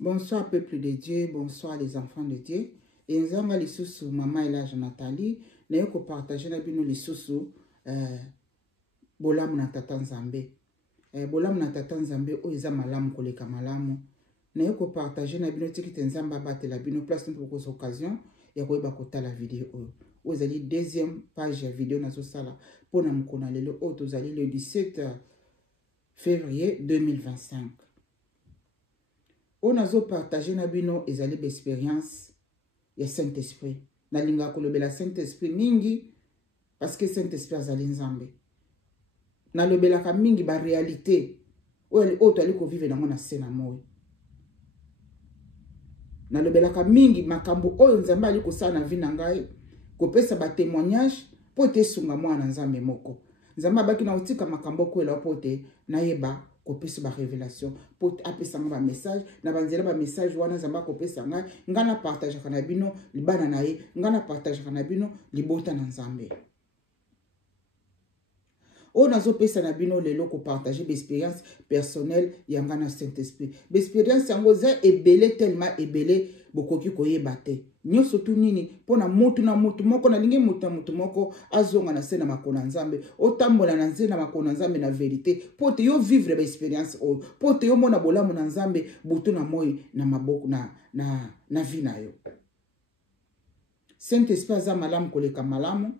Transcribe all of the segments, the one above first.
Bonsoir peuple de Dieu, bonsoir les enfants de Dieu. Et nous avons les sous maman et l'âge Nathalie. Nous avons partagé les sous bolam na tata nzambe. Bolam na tata nzambe o eza malamu koleka malamu. Nous avons partagé na bino tiki tenzamba bate la bino place pour aux occasions ya koyeba kota la vidéo. Vous allez deuxième page vidéo na sala pour na mukona lelo o tozali le 17 février 2025. On a partagé na bino ezali expérience ya Saint-Esprit. Na linga kolobela Saint-Esprit mingi parce que Saint-Esprit azali nzambe. Na lobela ka mingi ba réalité o to ali ko vivre nango na sena moyo. Na lobela ka mingi makambo oyo nzambe ali ko sala na vie na ngai ko pesa ba témoignage po te sunga mwana nzambe moko. Nzambe abaki na utika makambo ko ela po te na yeba ko pesa ba révélation pour apesa nga ba message na banzela ba message wana nzamba ko pesa nga ngana partage kana bino libana na ye ngana partage kana bino libota na nzambe. On a pesa na bino lelo ko partager l'expérience personnelle yanga na Saint-Esprit. L'expérience yango za ebele tellement ebele bokoki koyeba te. Nyoso tu nini pona mutu na mutu moko na lingi mutu moko azonga na sena makona nzambe otambola na nzena makona nzambe na vérité pote yo vivre ba expérience o pote yo mona bolamu na nzambe butu na moyi na maboko na vie na yo. Saint-Esprit za malamu koleka malamu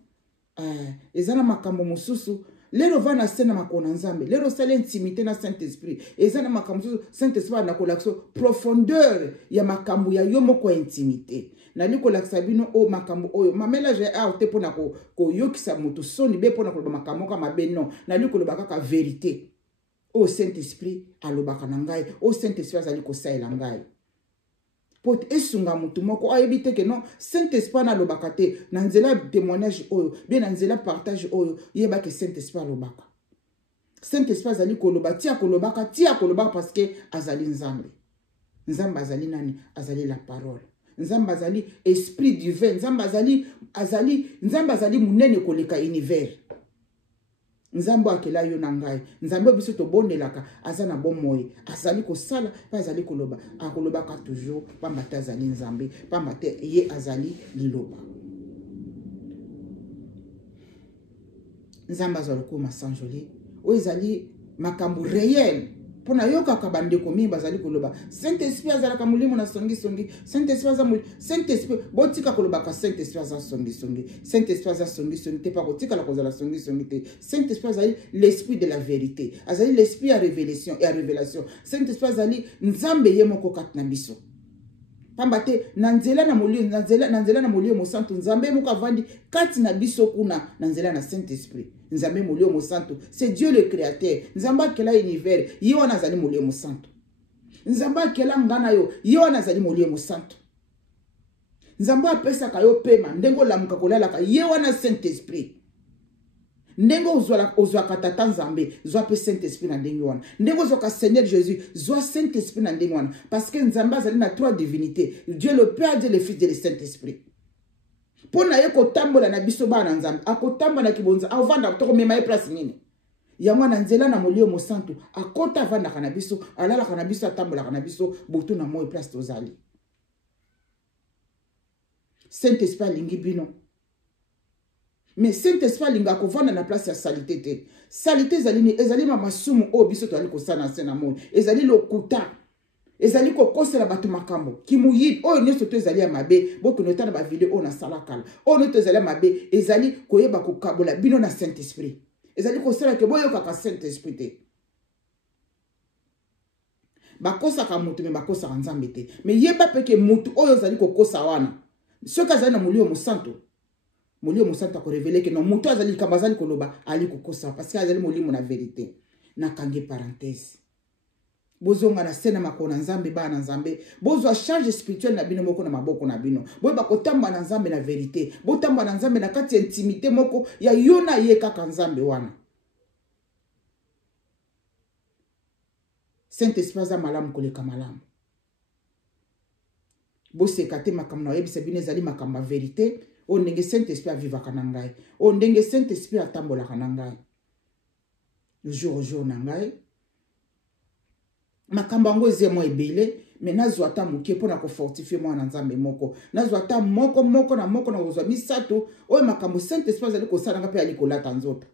ezana makambo mususu. Lero va na sena makona nzambe. Lero sale intimité na Saint-Esprit. Ezana makambo Saint-Esprit na kolakso profondeur ya makambo ya yo moko intimité. Na liko laksa bino o makambo oyo. Mamela je a ote pona ko yokisa mutu soni be pona ko makambo ka mabe non. Na liko lobaka ka vérité. O Saint-Esprit alobaka na ngai. O Saint-Esprit azali ko saela ngai. Pot esunga mutu moko ayebite ke non Saint-Esprit na lobaka te na nzela témoignage oyo bien na nzela partage oyo yeba ke Saint-Esprit alobaka. Saint-Esprit azali koloba tia kolobaka parce que azali nzambe. Nzambe azali nani? Azali la parole. Nzambe azali esprit divin. Nzambe azali munene koleka univers. Nzambo akela yo na ngai. Nzambo biso to bondelaka azana bomoyi. Azali ko sala, pa azali koloba. Akolobaka toujours pambata azali nzambe, pambata ye azali liloba. Nzamba azali ko masanjoli. O ezali makambu réel. Pona yoka kabande komi bazali koloba. Saint-Esprit azala ka mulimo na songi. Saint-Esprit azamuli. Saint-Esprit botika koloba ka Saint-Esprit azala songi. Saint-Esprit azala songi te pa botika la kozala songi te. Saint-Esprit azali l'esprit de la vérité. Azali l'esprit à révélation et à révélation. Saint-Esprit azali nzambe ye moko kat na biso. Pambate nanzela na molio mo santo nzambe moko avandi kati na biso kuna nanzela na Saint-Esprit. Nzambe molio mo santo, c'est Dieu le créateur. Nzamba kela univers, yo wana zali molio mo santo. Nzamba kela ngana yo, yo wana zali molio mo santo. Nzamba apesa ka yo pema, ndengo lamuka kolala ka yo wana Saint-Esprit. Ndengo ozwa katata nzambe, zwa pe Saint-Esprit na ndengo wana. Ndengo ozwa ka Seigneur Jésus, zwa Saint-Esprit na ndengo wana. Parce que nzamba zali na trois divinités, Dieu le Père, Dieu le Fils, Dieu le Saint-Esprit. Pona ye kotambola na biso bana nzambe, akotambola kibonza, avanda toko mema ye place nini. Yango na nzela na molio mo santo, akota avanda kana biso, alala kana biso atambola kana biso, botu na moyo place tozali. Saint-Esprit lingi bino. Mais Saint-Esprit linga kovanda na place ya salité te. Salité ezali masumu o biso to ali ko sana sena moyo. Ezali lokuta. Ezali ko kosela batu makambo. Kimuyid o nyoso to ezali ya mabe, boko nota na ba video o na salakala. O nyoso ezali ya mabe, ezali koyeba ko kabola bino na Saint-Esprit. Ezali ko sela ke boyo kaka Saint-Esprit te. Bakosa ka mutu me bakosa ka nzambe te. Mais yeba peke mutu oyo ezali ko kosa wana. Soki azali na molio mo santo. Molio mo santo ko révéler que non mutu azali kambazali koloba ali ko kosa parce que azali molimo na vérité. Na kange parenthèse. Bozonga na sena makona nzambe ba na nzambe bozwa charge spirituelle na bino moko na maboko na bino boyeba kotamba na nzambe na vérité botamba na nzambe na kati intimité moko ya yona ye kaka nzambe wana. Saint-Esprit za malamu koleka malamu boseka te makambo na yebisa bino ezali makambo ya vérité o ndenge Saint-Esprit avivaka na ngai o ndenge Saint-Esprit atambolaka na ngai jour au jour na ngai makambo yango ezemo ebele mais nazwa ata moke pona ko fortifier moi na nzambe moko nazwa ata moko na kozwa misato oyo makambo Saint Esprit ali ko sala pe ali ko lata nzoto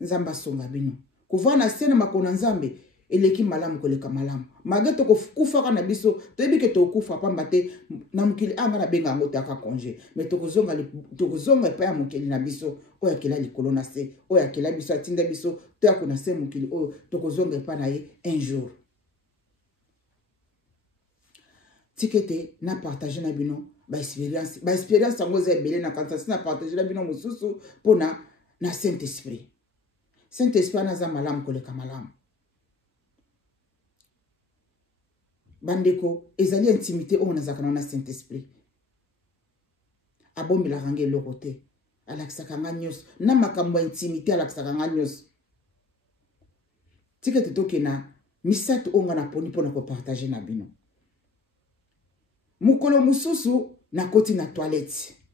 nzamba songa bino kuva na sena makona nzambe eleki malamu koleka malamu mageto ko kufa na biso toyebi ke to kufa pamba te na mukili anga na benga ngo taka congé mais to kozonga pa ya mukili na biso oya kela likolo na se oya kela biso atinda biso to ya kuna se mukili oyo to kozonga pa na ye un jour tikete na partager na bino ba experience ngo za belé na kansa na partager na bino mususu pona na Saint Esprit anaza malamu koleka malamu bandeko ezali intimité on azakana na Saint Esprit abombela range lokote alakisaka nga nyos na makambo intimité alakisaka nga nyos tikete toke na misato onga na poni pona ko partager na bino mukolo mususu na koti na toilette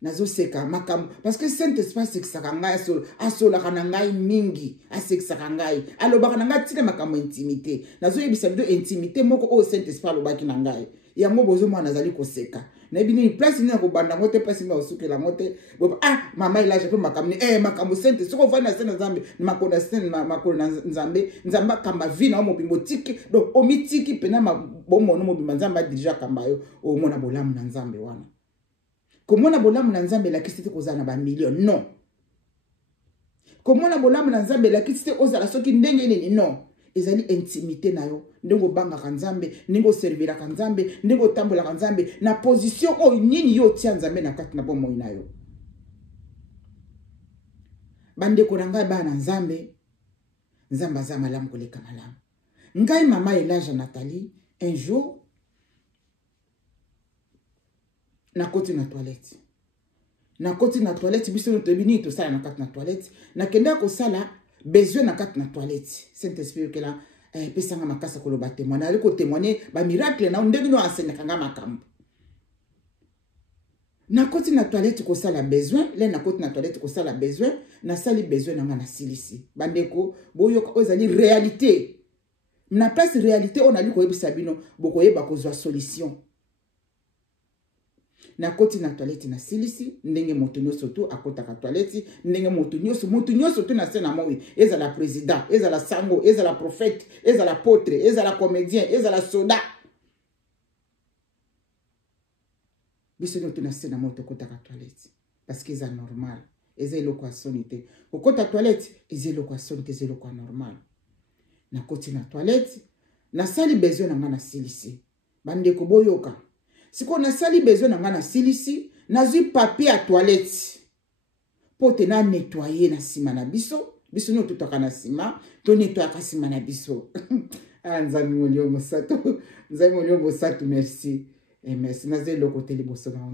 nazo seka makambo parce que Saint Esprit sekisaka ngai asola kana ngai mingi asekisaka ngai alobaka na ngai tika makambo intimité nazo yebisa bido intimité moko o Saint Esprit alobaki na ngai yango bozo mwana nazali koseka na bini place ni ko banda ngote place ni osukela ngote mama ilaje pe makambo makambo Saint Esprit ko vana sena nzambe makona sena makona nzambe kamba vina o mobimbo tiki donc o mitiki pena bomono mobimba nzamba déjà kamba yo o mona bolamu na nzambe wana komona bolamu na nzambe la kisite kozana ba million non komona bolamu na nzambe la kisite ozala soki ndenge nini non ezali intimité na yo ndenge banga ka nzambe ndenge servira ka nzambe ndenge tambola ka nzambe na position o nini yo tia nzambe na kati na bomo na yo bande ko nanga ba na nzambe za malamu koleka malamu ngai mama Elijah Nathalie un jour na koti na toilette biso no tobini to sala na kati na toilette na kenda ko sala besoin na kati na toilette Saint Esprit que la pesanga makasa ko loba témoigner ali ko témoigner ba miracle na ndenge no enseigne kanga makambo na koti na toilette ko sala besoin le na koti na toilette ko sala besoin na sali besoin na ngana silisi bandeko boyo ozali réalité na place réalité on ali ko yebisa bino boko yeba ko zwa solution na koti na toilette na silisi ndenge moto nyoso tu akota ka toilette ndenge moto nyoso tu na sena moyi ezala président ezala sango ezala prophète ezala apôtre ezala comédien ezala soda biso nyoto na sena moto kota ka toilette parce que c'est normal ezelo kwa sonité okota toilette ezelo kwa sonité ezelo kwa normal na koti na toilette na sali besoin na ngana silisi bande ko boyoka siko na sali besoin na ngana silisi nazui papier à toilette po te na nettoyer na sima na biso no tutaka na sima to nettoyer ka sima na biso nzambe molio mosato merci merci na zelo ko tele boso na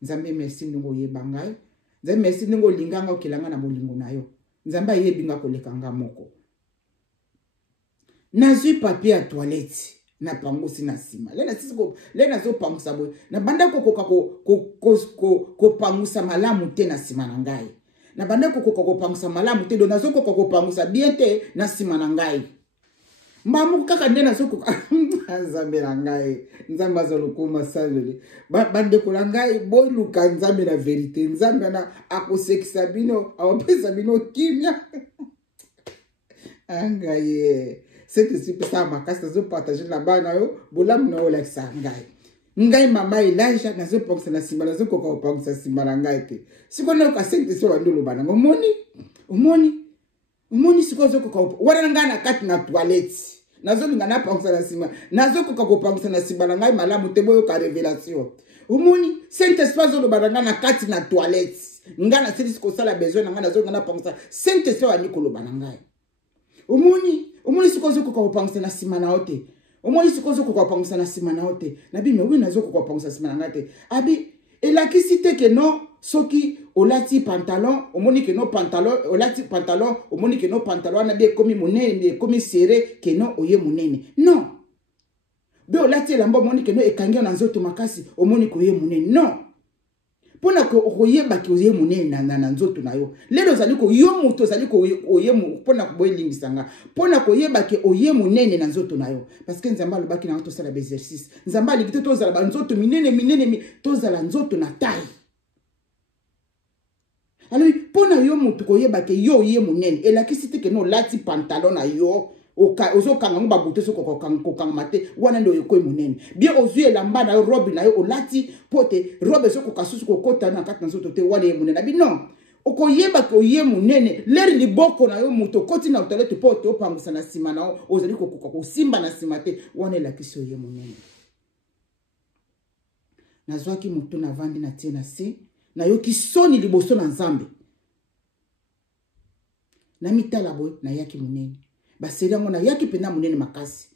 nzambe merci ndongo yebangai nzambe merci ndongo linganga okilanga na bolingo na yo nzambe yebinga kolekanga moko nazui papier à toilette na pangosi na sima lena zo pangusa boy na banda ko pangusa malamu te na sima na ngai na banda ko pangusa malamu te do nazo ko pangusa bien te na sima na ngai mamu kaka nde nazo ko nzambe na ngai nzambe azolukuma salele bande ko la ngai boy luka nzambe na vérité nzambe na akosekisa bino awapesa bino kimia angaye c'est aussi pour ça makasi nazo partager na bana yo bolamu na ola kisa ngai mama Elijah nazo poksa na simba nazo ko poksa simba na ngai te siko na ka sente so bandolo bana umoni siko zo ko wana ngana kati na toilette nazo ngana poksa na simba nazo ko poksa na simba na ngai malamu te boyo ka révélation umoni Saint Esprit zo bana ngana kati na toilette ngana sisi ko sala besoin ngana zo ngana poksa Saint Esprit ani ko lo bana ngai umoni sikozo ko pangisa na sima na ote umoni sikozo ko pangisa na sima na ote nabi me wina zo ko pangisa sima na ngate abi elakisite ke no soki olati pantalon umoni ke no pantalon olati pantalon umoni ke no pantalon na be komi monene komi serré ke no oye monene non be olati lambo umoni ke no ekangi na nzoto makasi umoni ko ye monene non pona ko oyeba ki oye munene na nzoto na yo lelo zali ko yo moto zali ko oye pona ko boyelimbisanga pona ko yeba ki oye munene na nzoto na yo parce que nzamba lobaki na to sala exercice nzamba likite to zala ba nzoto minene to zala nzoto na taille. Alors pona yo moto ko yeba ki yo oye munene elakisi te ke no lati pantalon na yo ozo kanga ngo babuto so kokanga mate wana ndo yokoy munene bien ozu elamba na robe na yo olati pote robe so kokasusu kokota na kati na nzoto te wana ye munene abi non okoyeba ko ye munene leri liboko na yo muto koti na toilette pote opangusa na sima na ozali ko simba na sima te wana elakisi ye munene nazwaki mutu na vandi na tie na se na yo kisoni liboso na Nzambe na mitala boy na yaki munene baseri yango na yaki pena munene makasi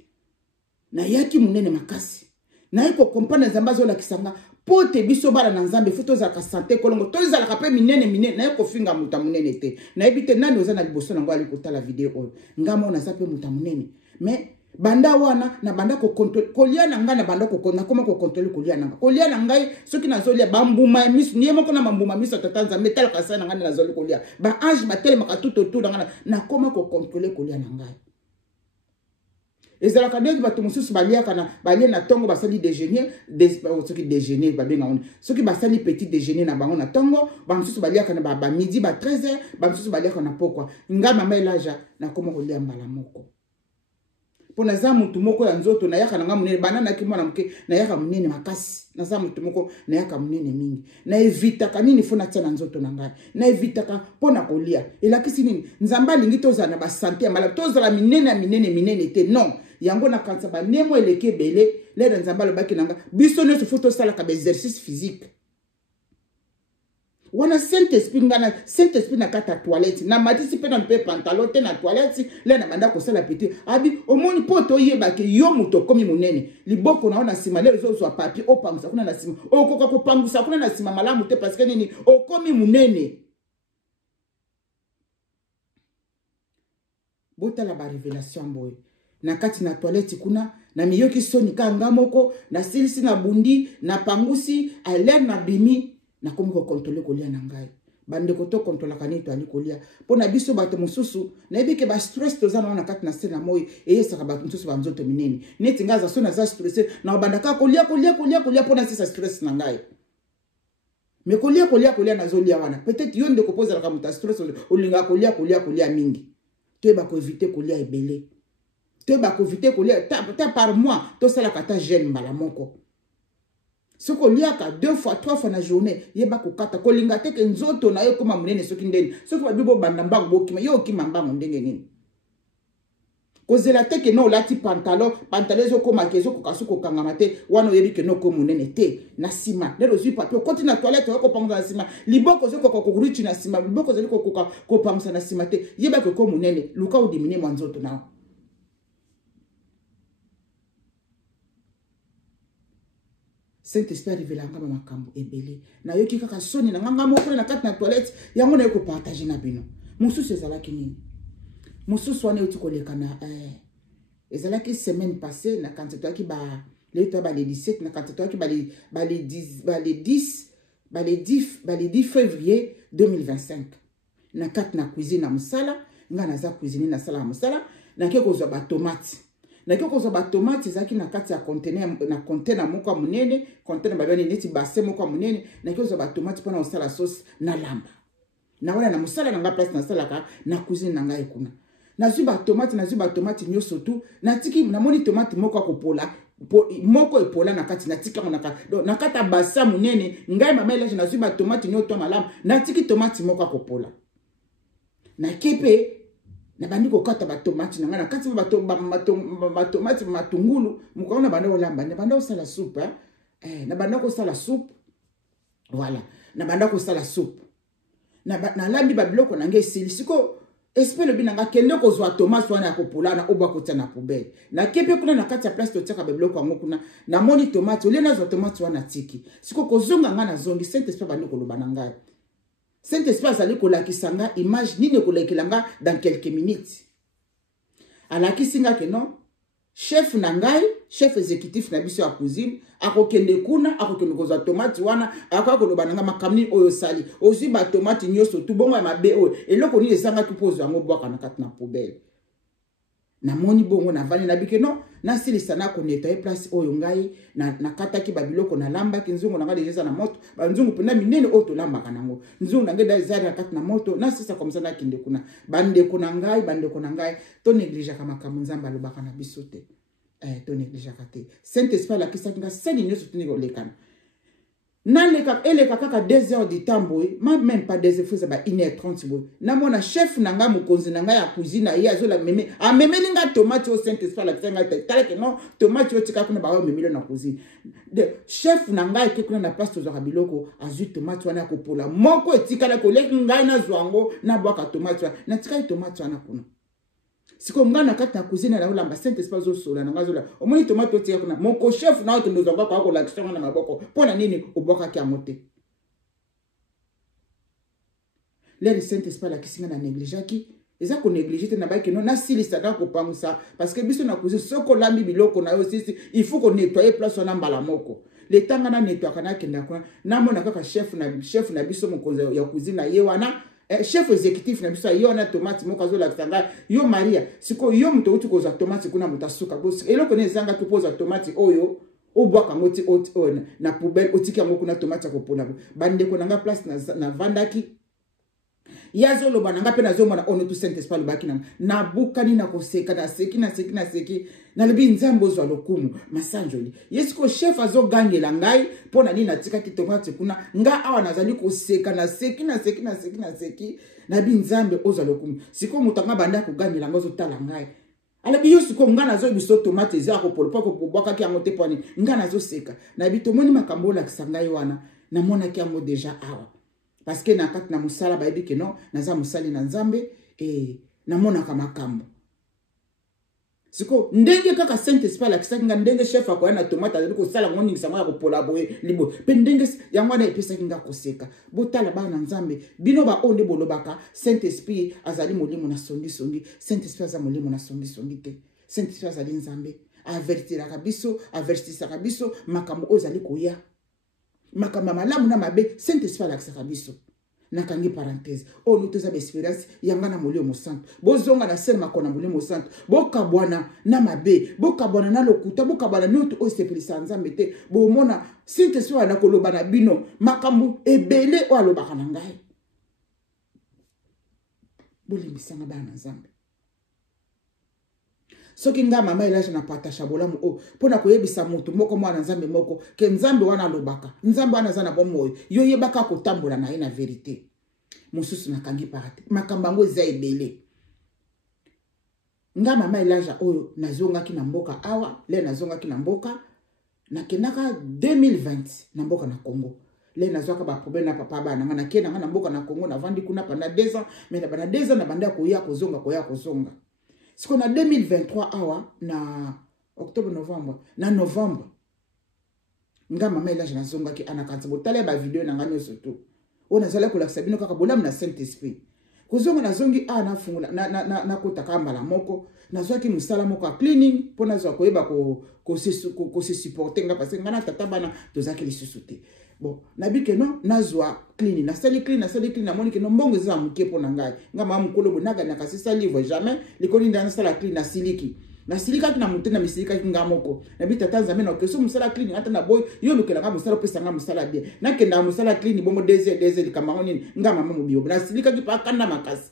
na yaki munene makasi na yiko kompana Nzambe zo la kisanga pote biso bala na Nzambe futo za ka santé kolongo to za la kape minene na yiko finga muta munene te na ebite nani oza na liboso na ngo ali kotala video oyo ngamo na sape muta munene mais banda wana na banda ko contrôle kolia na nga na banda ko na koma ko contrôler kolia na nga kolia na ngai soki na zolia bambuma misu niemo ko na bambuma misu tatanza metal ka sana nga na zoli kolia ba ange batele makatuto tout na koma ko contrôler kolia na ngai ezala kadeki bato mosusu baliaka na balie na tongo basali déjeuner soki déjeuner babenga on soki basali petit déjeuner na bango na tongo ba mosusu baliaka na ba midi ba 13h ba mosusu baliaka na pokwa nga mama elaja na koma kolia mbala moko pona za mutu moko ya nzoto na yaka na nga munene banana ki mwana mke na yaka munene makasi na za mutu moko na yaka munene mingi na evita kanini fona tia na nzoto na ngai na evita ka pona kolia elakisi nini Nzamba lingi toza na ba santé ya malamu toza la minene te non yango na kansa ba nemo eleke bele le Nzamba lobaki nanga biso ne se foto sala ka exercice physique wana Saint-Esprit na kata toilette na matisi pe na mpe pantalon te na toilette le na banda ko sala petit abi omoni poto yeba ke yo muto komi munene liboko na ona sima le zo zo papier opangusa kuna na sima okoka ko pangusa kuna na sima malamu te parce que nini okomi munene bota la ba révélation boy na kati na toilette kuna na miyoki soni kanga moko na silisi na bundi na pangusi aler na bimi na komi ko contrôler kolia na ngai bande ko to contrôler kanini to ali kolia pona biso bato mususu na ebike ba stress to zana na kati na sena moyi eyesaka bato mususu ba nzoto minene neti ngaza so na za stress na banda ka kolia pona sisa stress na ngai me kolia na zolia wana peut-être yonde ko poser la muta stress olinga kolia mingi to ba ko éviter kolia ebele to ba ko éviter kolia ta par mois to sala kata jeune mbala moko soko liaka 2 fois 3 fois na journée yeba ko kata ko linga te ke nzoto na yo koma munene soki ndeni soki ba bibo banda mbango bokima yo okima mbango ndenge nini ko zela te ke no lati pantalon zo koma kezo ko kasuko kangama te wana yebi ke no ko munene te na sima lelo zui papier koti na toilette ko panga na sima liboko zo ko kurichi na sima liboko zo ko panga na sima te yeba ko munene luka o dimine mwanzoto na Saint-Esprit révèle ngama makambo ebele na yoki kaka soni na nganga moko na kati na toilette yango na yoko partager na bino mususu ezalaki nini mususu wana yoti koleka na ezalaki semaine passée na quand toi ki ba le 17 na quand toi ki ba le 10 février 2025 na kati na cuisine na musala ngana za cuisine na sala musala na keko zo ba tomate na kiko zo ba tomate zaki na kati ya container moko munene container babani neti bassin moko munene na kiko zo ba tomate pona osala sauce na lamba na wana na musala na nga place na salaka na cuisine na nga ekuna na zuba tomate nyoso tu na tiki na moni tomate moko akopola moko epola na kati na tika na kata basa munene ngai mama elage na zuba tomate nyoto malamu na tiki tomate moko akopola na kepe na bandi ko kata ba tomate na ngana kati ba tomate matungulu mukaona banda olamba na banda osala soupe na banda ko sala soupe voilà na banda ko sala soupe na lambi ba biloko na nge sili siko espele binanga kende ko zwa tomate wana akopola na oba ko tana poubelle na kepe kuna na kati ya place to tsaka ba biloko ngo kuna na moni tomate ole na zwa tomate wana tiki siko ko zonga ngana zongi Saint-Esprit bandi ko loba na ngai Saint-Esprit azali kolakisanga image nini kolekilanga dans quelques minutes. Alakisinga que non, chef nangai, chef exécutif na biso ya cuisine, akokende kuna, akokende koza tomate wana, akokoloba nanga makamni oyo sali. Ozi ba tomate nyoso tu bongo ya mabe oyo. Eloko ni ezanga tu pozo yango bwaka na kati na poubelle. Na moni bongo na vani na bike no, na silisa na ko nettoyer place oyo ngai na kataki ba biloko na lamba ki nzungu nanga deja na moto, ba nzungu pena minene oyo to lamba kanango. Nzungu nanga da zari na kati na moto, na sisa comme ça na kinde kuna. Bande ko na ngai, to néglige ka makambo nzamba lobaka na biso te. To néglige ka te. Saint-Esprit la kisa kinga seni nyoso tuni ko lekana. Naleka eleka kaka 2 heures du temps boy, même pas 2 heures, faut ça ba 1h30 boy. Na mona chef nanga mukonzi nanga ya cuisine ya azola meme. A meme linga tomate au Saint-Esprit la kisa ngata. Tala ke non tomate au tika kuna ba wa meme na cuisine. De chef nanga ke kuna na place to za biloko azu tomate wana ko pola. Moko etika la ko leki ngai na zwango na bwaka tomate na tika tomate wana kuna. Siko ngana kati na cuisine na ulamba Saint-Esprit zo sola na ngazola omoni tomate otia kuna moko chef na oto ndoza kwa ko la kisanga na maboko pona nini oboka ki amote le Saint-Esprit la kisinga na négligaki eza ko négliger na ba ke non na silisa ka ko pangusa parce que biso na cuisine soko lambi biloko na yo sisi il faut ko nettoyer place na mbala moko le tanga na nettoyer kana kenda kwa na mona kaka chef na biso mokonza ya cuisine na ye wana chef exécutif na biso yo na tomate moko azola kitanga yo Maria siko yo mto uti koza tomate kuna mutasuka bosi eloko ne zanga kupoza tomate oyo obwaka ngoti na poubelle otiki yango kuna tomate ko pona bande ko nanga place na vandaki yazo lo bananga pe nazo mona ono tu Saint-Esprit lobaki na bukani na koseka na seki na libi nzambo zo lokumu masanjoli yesko chef azo gangela ngai pona nini natika ki tomate kuna nga awa nazali koseka na seki na bi nzambe ozo lokumu siko mutanga banda ko gangela ngozo tala ngai ala biyo siko nga nazo biso tomate za ko polo poko bwaka ki amote poni nga nazo seka na bitomoni makambo la kisangai wana na mona ki amo deja awa parce que na kati na musala ba ebike non naza musali na nzambe na mona ka makambo siko ndenge kaka Saint-Esprit la kisaki nga ndenge chef akoya na tomate azali ko sala ngoni ngisanga ya ko pola boye libo pe ndenge yango na epesa kinga koseka botala ba na nzambe bino ba onde bolobaka Saint-Esprit azali molimo na songi Saint-Esprit azali molimo na songi te Saint-Esprit azali nzambe avertira biso makambo ozali koya makambo malamu na mabe Saint-Esprit la kisaka biso nakangi parenthèse o nous toza espérance yanga na molimo santo bozonga na sel makona molimo santo bokabwana na mabe bokabwana na lokuta bokabwana noto o sepelisa nzambe te bomona Saint-Esprit na koloba na bino makambo ebele o alobaka na ngai bolimisanga bana nzambe soki nga mama elaje na patasha bolamu o pona koyebisa mutu moko mwana nzambe moko ke nzambe wana lobaka nzambe wana zana bomoyo yo yebaka kotambola na ye na vérité mususu nakangi parate makambango eza ebele nga mama elaje oyo nazongaki na mboka awa le nazongaki na mboka nakendaka 2020 na mboka na Congo le nazwaka ba problème na papa bana nga nakenda nga na mboka na Congo na vandi kuna pendant 2 ans mais na bana 2 ans na banda koya kozonga siko na 2023 awa na octobre novembre nga mama elaje nazongaki anakanza botala ba video na ngani surtout ona zala ko lakisa bino kaka bolamu na Saint-Esprit kozonga nazongi na fungula na kotaka mbala moko nazwaki musala moko cleaning pona zo koyeba ko se supporter nga parce que ngana tata bana tozaki lisusu te bon nabike no nazwa clean na sali clean na moni ke no mbongo za muke pona ngai nga mama mukolo bonaga na kasisa livre jamais likoni ndana sala clean na siliki na mutena misilika kinga moko na bita tanzambe na keso musala clean ata na boy yo lukela nga musala pesa nga musala bien na kenda musala clean bongo DZ likambango nini nga mama mubio na silika ki pa kana makasi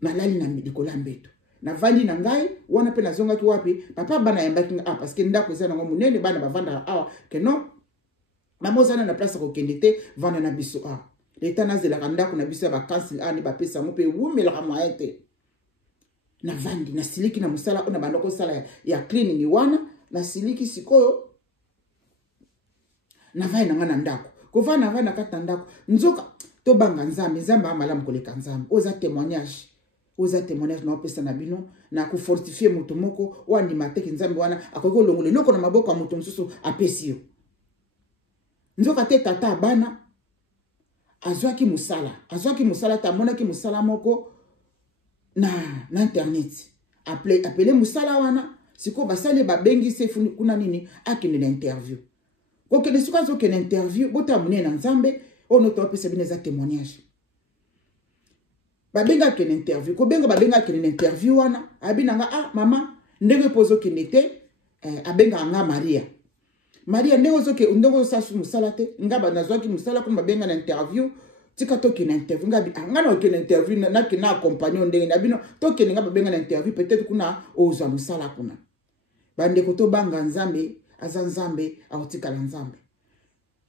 na lali na midikola mbeto na vandi na ngai wana pe nazonga ki wapi papa bana yamba kinga parce que ndako eza ngo munene bana bavanda awa ke non mama ozana na place ko kendete vanda na biso leta nazela ndako na biso ba cancel ani ba pesa mo pe wumela ka moyete na vandi na siliki na musala ona bandoko sala ya cleaning wana na siliki sikoyo na vai na ndako ko vana vai na kata ndako nzoka to banga nzambe amalamu koleka nzambe oza témoignage na pesa na bino na ku fortifier mutu moko wandi mateki nzambe wana akoko longole loko na maboko ya mutu msusu apesi yo nzoka te tata bana azwaki musala tamonaki musala moko na internet appelé musala wana siko basali babengi se kuna nini akende na interview kokende siko azokende interview bota mune na nzambe ono topesa bine za témoignage babenga kende interview ko benga babenga kende interview wana abinanga mama ndenge pozo kende te abenga nga Maria ndenge sasu musala te ngaba nazwaki musala ko babenga na interview tika toki na interview ngabi ngana okene interview na kina accompagner ndenge na bino toki nga babenga na interview peut-être kuna oza musala kuna bande ko to banga nzambe azanzambe autika la nzambe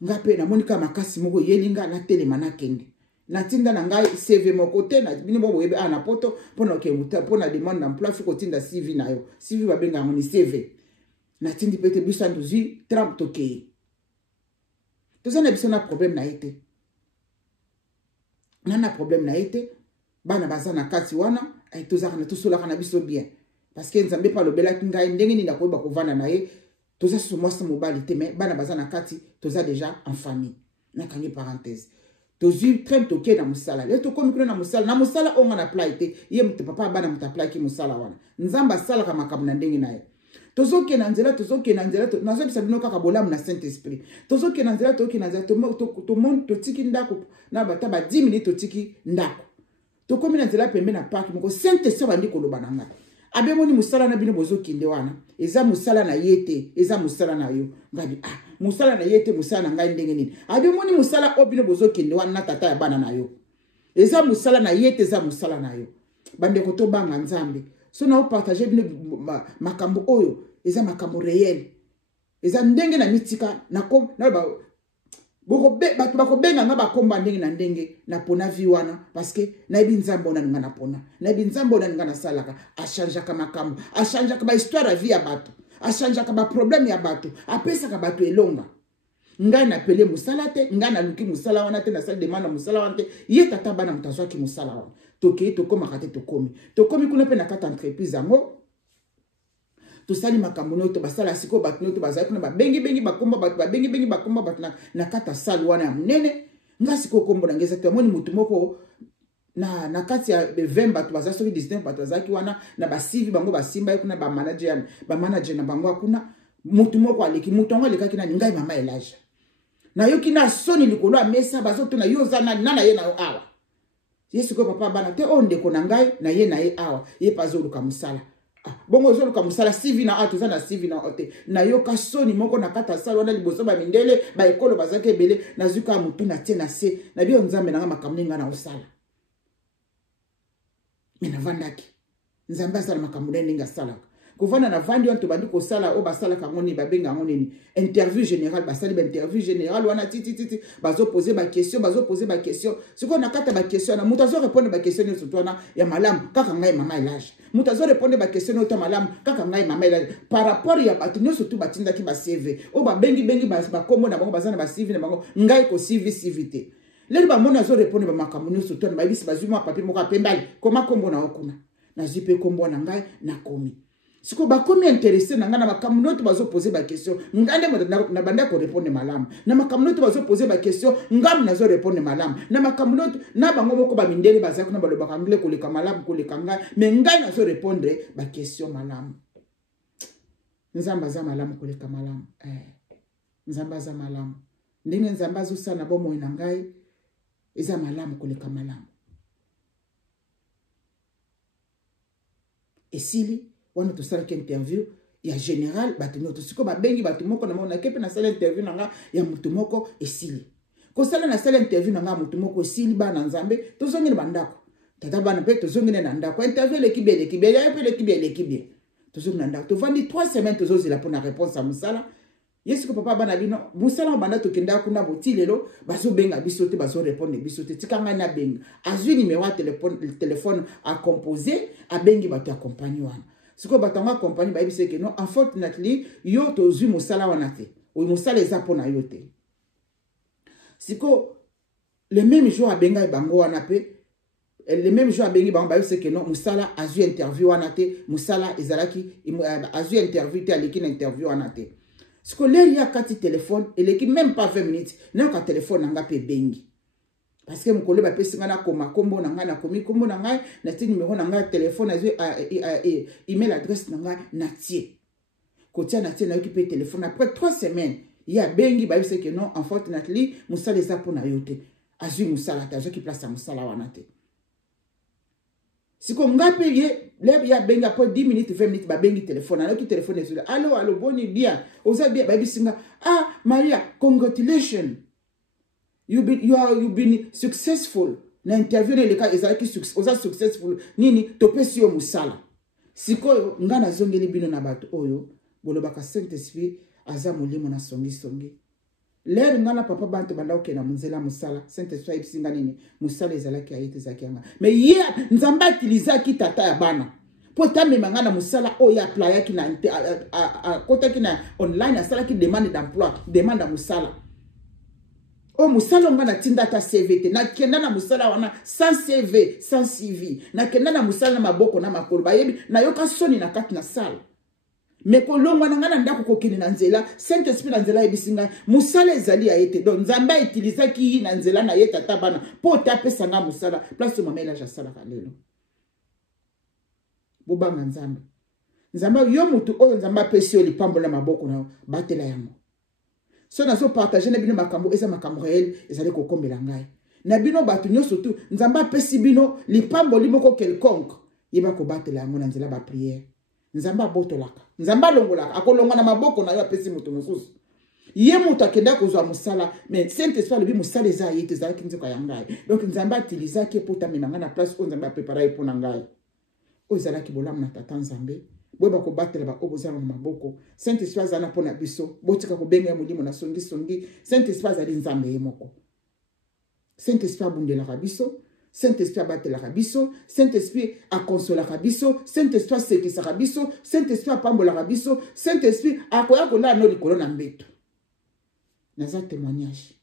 ngape na monika makasi moko yelinga na telema na kende na tinda na ngai CV moko te na bino bo yebe ana poto pona ke muta pona demande d'emploi fiko tinda CV na yo CV babenga ngoni CV na tindi peut-être biso nduzi Trump toke to ça na biso na problème na été nana problème na été bana bazana kati wana ay tozaka na tosola kana biso bien parce que nzambe pa lobela kinga ndenge ni nakoba kovana na ye toza so mwasa mobali te mais bana bazana kati toza déjà en famille na kangi parenthèse tozi Trump toke na musala le to komi kuna na musala onga na plaité ye mtu papa bana mutapla ki musala wana nzamba sala kama kabuna ndenge na ye tozoke na nzela nazo bisa bino kaka bolamu na Saint Esprit tozoke na nzela to monde totiki ndako na bata ba 10 minutes totiki ndako to komi na nzela pembe na park moko Saint Esprit bandi koloba na ngai abemoni musala na bino bozokinde wana eza musala na yete eza musala na yo ngabi musala na yete musala na ngai ndenge nini abemoni musala obino bozokinde wana na tata ya bana na yo eza musala na yete eza musala na yo bande ko to banga nzambe so na partager bino makambo oyo eza makambo réel eza ndenge na mitika na kom na ba bako benga nga bakomba ndenge na ndenge na pona vi wana parce que na ibi nzambo na nga na pona na ibi nzambo na nga na salaka a changer ka makambo a changer ka ba histoire vie ya bato a changer ka ba problème ya bato a pesa ka bato elonga ngai na pele musala te ngai na luki musala wana te na salle de mana musala wana te ye tata bana mutazwa ki musala wana toke to koma kate to komi kuna pe na kata entreprise ngo to sali makambo no to basala siko bato no to bazali kuna ba bengi bakomba bato ba bengi bakomba bato na kata salle wana ya munene nga siko kombo na ngeza te moni mutu moko na kati ya 20 bato bazali soki 19 bato bazali wana na ba CV bango ba simba kuna ba manager na bango kuna mutu moko aleki mutu ngo alekaki na ngai mama Elijah na yoki na soni likolo amesa bazoto na yoza na ye na yo awa Yesu ko papa bana te onde ko na ngai na ye awa ye pazoluka musala bongo zoluka musala CV na atuza na CV na ote na yoka soni moko na kata sala wana liboso ba mindele ba ekolo bazake ebele na zuka mutu na tie na se na bio nzambe na makambo nga na osala mina vandaki nzambe asala makambo nga sala kovana na vandi wanto bandi ko sala o basala kangoni babenga ngoni interview générale basali ba interview générale wana titi bazo poser ba question siko na kata ba question na mutu azo répondre ba question sur toi ya malamu kaka ngai mama Elijah mutu azo répondre ba question to malamu kaka ngai mama Elijah par rapport ya bato nyo surtout batinda ki ba CV o ba bengi ba kombo na bango bazana ba CV na bango ngai ko CV te leli ba mona azo répondre ba makambo nyo surtout ba bisi bazuma papier moko apembali koma kombo na okuna na zipe kombo na ngai na komi siko ba komi intéressé na ngana makambo noto bazo poser ba question ngande na banda ko répondre malamu na makambo noto bazo poser ba question ngam nazo répondre malamu na makambo noto na bango moko ba mindeli baza kuna baloba anglais ko leka malamu ko leka ngai mais ngai nazo répondre ba question malamu nzamba za malamu ko leka malamu nzamba za malamu ndenge nzamba zo sana bomo na ngai eza malamu ko leka malamu esili wana to sala interview ya général bato nyoto siko ba bengi bato moko na mona kepe na sala interview nanga ya mutu moko esili ko sala na sala interview nanga mutu moko esili bana nzambe to zongi na bandako tata bana pe to zongi na ndako interview l'équipe ya pe l'équipe to zongi na ndako to vandi 3 semaines to zozila pour na réponse à musala yesu ko papa bana bino musala banda to kenda kuna boti lelo bazo benga bisote bazo répondre bisote tikanga na benga azui numéro téléphone à composer a bengi bato accompagner wana siko batanga compagnie ba ebise ke non unfortunately yo to zui musala wana te o musala eza pona yo te siko le même jour abenga bango wana pe le même jour abengi bango ba ebise ke non musala azui interview wana te musala ezalaki azui interview te aleki na interview wana te siko le ya kati téléphone eleki même pas 20 minutes na ka téléphone nanga pe bengi parce que mokolo ba pesi ngana koma kombo na ngana komi kombo na ngai na ti numéro na ngai téléphone azui email adresse na ngai na tie kotia na tie na occupé téléphone après 3 semaines il a bengi ba c'est que non unfortunately musala eza pona yote azui musala ta zo ki place à musala wana te siko ngape ye le ya bengi après 10 minutes 20 minutes ba bengi téléphone alors ki téléphone est allô allô boni bien oza bien ba bisinga ah Maria congratulations you been successful na interview le ka ezalaki oza successful nini topesi yo musala sikoyo nga nazongeli bino na bato oyo bolobaka Saint-Esprit aza molimo na songi lero nga na papa bantu banda okena munzela musala Saint-Esprit ayibisinga nini musala ezalaki ayete zakianga mais ye nzamba atilizaki tata ya bana po tamema nga na musala oyo aplayaki na kotaki na online asalaki demande d'emploi demande ya musala o musala nga na tinda ta CV te na kenda na musala wana sans CV sans CV na kenda na musala na maboko na makolo bayebi na yoka soni na kati na sala me kolongwa na nga na ndako kokini na nzela Saint-Esprit na nzela yebisinga musala ezali ayete donc nzamba utilizaki na nzela na yeta tabana po tapesa nga musala place mamela ja sala kalelo bobanga nzamba yo mutu oyo nzamba pesi yo lipambo na maboko na batela yango so na so partager na bino makambo eza makambo réel ezali kokombela ngai na bino batu nyo surtout nzamba pesi bino lipambo limoko quelconque yeba ko batela yango na nzela ba prière nzamba botolaka nzamba longolaka akolonga na maboko na yo apesi mutu mosusu ye mutu akenda kozwa musala mais Saint-Esprit lobi musala eza yete ezalaki nzoko ya ngai donc nzamba utilizaki po tamemanga na place oyo nzamba prépare po na ngai oyo ezalaki bolamu na tata nzambe boyeba kobatela ba obozana na maboko Saint-Esprit azana pona biso botika kobenga molimo na songi Saint-Esprit azali nzambe ye moko Saint-Esprit abundelaka biso Saint-Esprit abatelaka biso Saint-Esprit akonsolaka biso Saint-Esprit asekisaka biso Saint-Esprit apambolaka biso Saint-Esprit akoya kolala no likolo na mbeto naza témoignage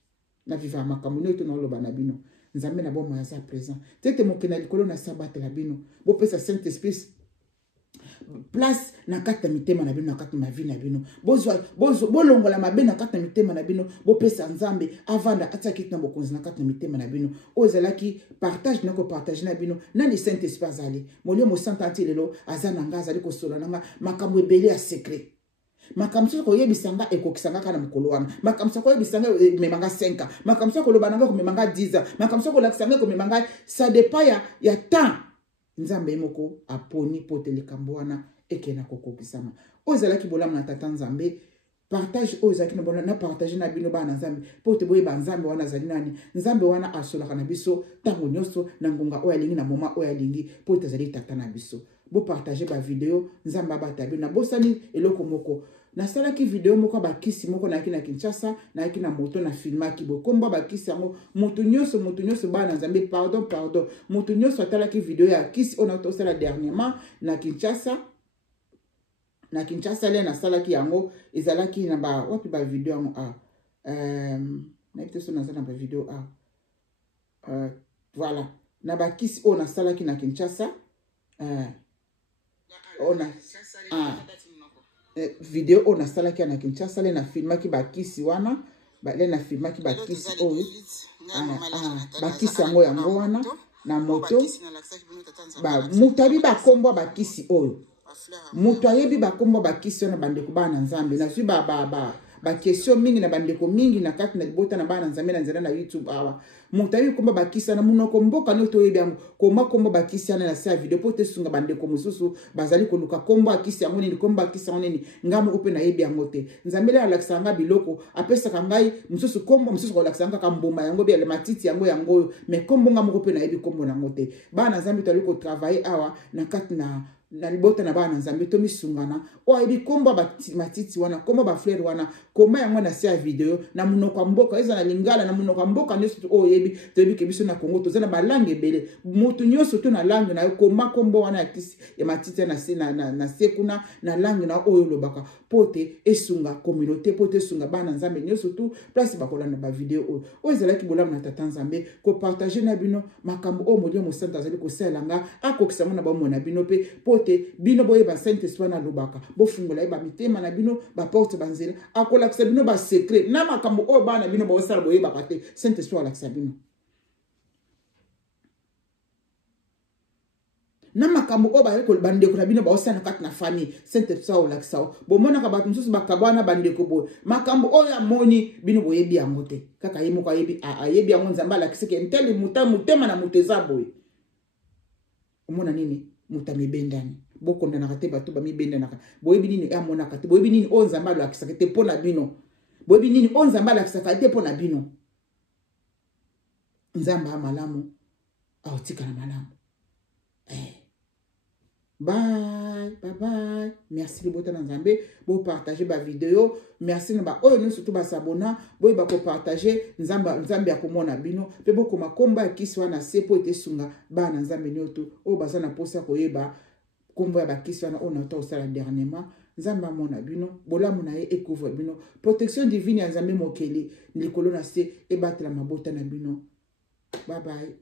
na viva makambo nyoto na oloba na bino nzambe na bomo yaza présent tete mokena likolo na sabate la bino bopesa Saint-Esprit place na kata mitema na bino na kata mavi na bino bolongola mabe na kata mitema na bino bopesa nzambe avanda ataki na bokonzi na kata mitema na bino ozalaki partage na ko partage na bino nani Saint-Esprit azali molio mo santanti lelo azana nga azali ko sola nga makambo ebele ya secret makamso ko yebisanga ekokisanga kana mukolo wana makamso ko yebisanga memanga 5 makamso ko lobananga ko memanga 10 makamso ko lakisanga ko memanga ça dépend ya temps nzambe moko aponi poteleka mbwana ekena kokokisama ozalaki bolamu na tata nzambe partage ozalaki na partage na bino bana nzambe pote boyeba nzambe wana zali nani nzambe wana asolaka na biso tango nyoso na ngonga oyo alingi na moma oyo alingi pote azali tata na biso bo partager ba video nzamba batabi na bosani eloko moko na salaki video moko ba kisi moko na kina Kinshasa na kina moto na filmaki bo komba ba kisi yango moto nyoso bana nzambe pardon moto nyoso atalaki video ya kisi on a tosala dernièrement na Kinshasa le na salaki yango ezalaki na ba wapi ba video yango na iteso na zana ba video voilà na ba kisi on a salaki na Kinshasa on a video on a salaki na Kinshasa le na filmaki ba kisi wana le na filmaki ba kisi oyo ba kisi yango wana na moto ba mutabi ba kombo ba kisi oyo moto ayebi ba kombo ba kisi na bandeko bana nzambe na zwi ba question mingi na bandeko mingi na kati na libota na bana nzambe na nzela na YouTube awa moto ayebi kombo ba kisi na munoko mboka no to yebi yango koma kombo ba kisi na sa video pote sunga bandeko mususu bazali koluka kombo akisi yango ni kombo akisi yango ni ngamo ko pe na yebi yango te nzambe le alakisanga biloko apesa kangai mususu kombo mususu kolakisanga ka mbuma yango bi matiti yango me kombo ngamo ko pe na yebi kombo na ngote bana nzambe to aliko travailler awa na kati na libota na bana nzambe to misungana o ayebi kombo matiti wana kombo ba fleur wana koma yango na sa video na munoko mboka eza na lingala na munoko mboka nyoso o yebi toyebi ke biso na Kongo to zana balangue ebele mutu nyoso to na langue na koma kombo wana ya kisi ya matiti na sekuna na langue na oyo lobaka pote esunga communauté pote esunga bana nzambe nyoso to place bakolanda ba video o ezalaki bolamu na tata nzambe ko partager na bino makambo o modio mosanta azali ko selanga akokisa mona ba mona bino pe pote bino boye ba Saint-Esprit na lobaka bo fungola ba mitema na bino ba porte banzela akola kisa bino ba secret na makambo o bana bino bo sala boye ba kate Saint-Esprit ala kisa bino na makambo o ba ko bandeko na bino ba osana kat na famille Saint-Esprit o lakisa bo mona ka bato mususu bakabwana bandeko bo makambo o ya moni bino boyebi yango te kaka yemo ko yebi ayebi yango nzamba lakisa ke nteli mutema na muteza boye omona nini mutami bendani bokonda na kate bato ba mi bendanaka boyebi nini ya mona kate boyebi nini o nzamba lakisa ke te pona bino boyebi nini o nzamba lakisa ka te pona bino nzamba malamu aotika na malamu. Bye. Merci de votre nzambe. Vous partagez ma vidéo. Merci na oyo nous surtout ba s'abonner. Vous ba ko partager nzambe ya komona bino. Pe boko makomba kiswa na sepo ete sunga ba na nzambe nyoto. O ba sana posa koyeba kombo ya ba kiswa na ona to sala dernièrement. Nzambe mona bino. Bolamu na ye ekouvre bino. Protection divine ya nzambe mokeli. Likolo na se e batela mabota na bino. Bye bye.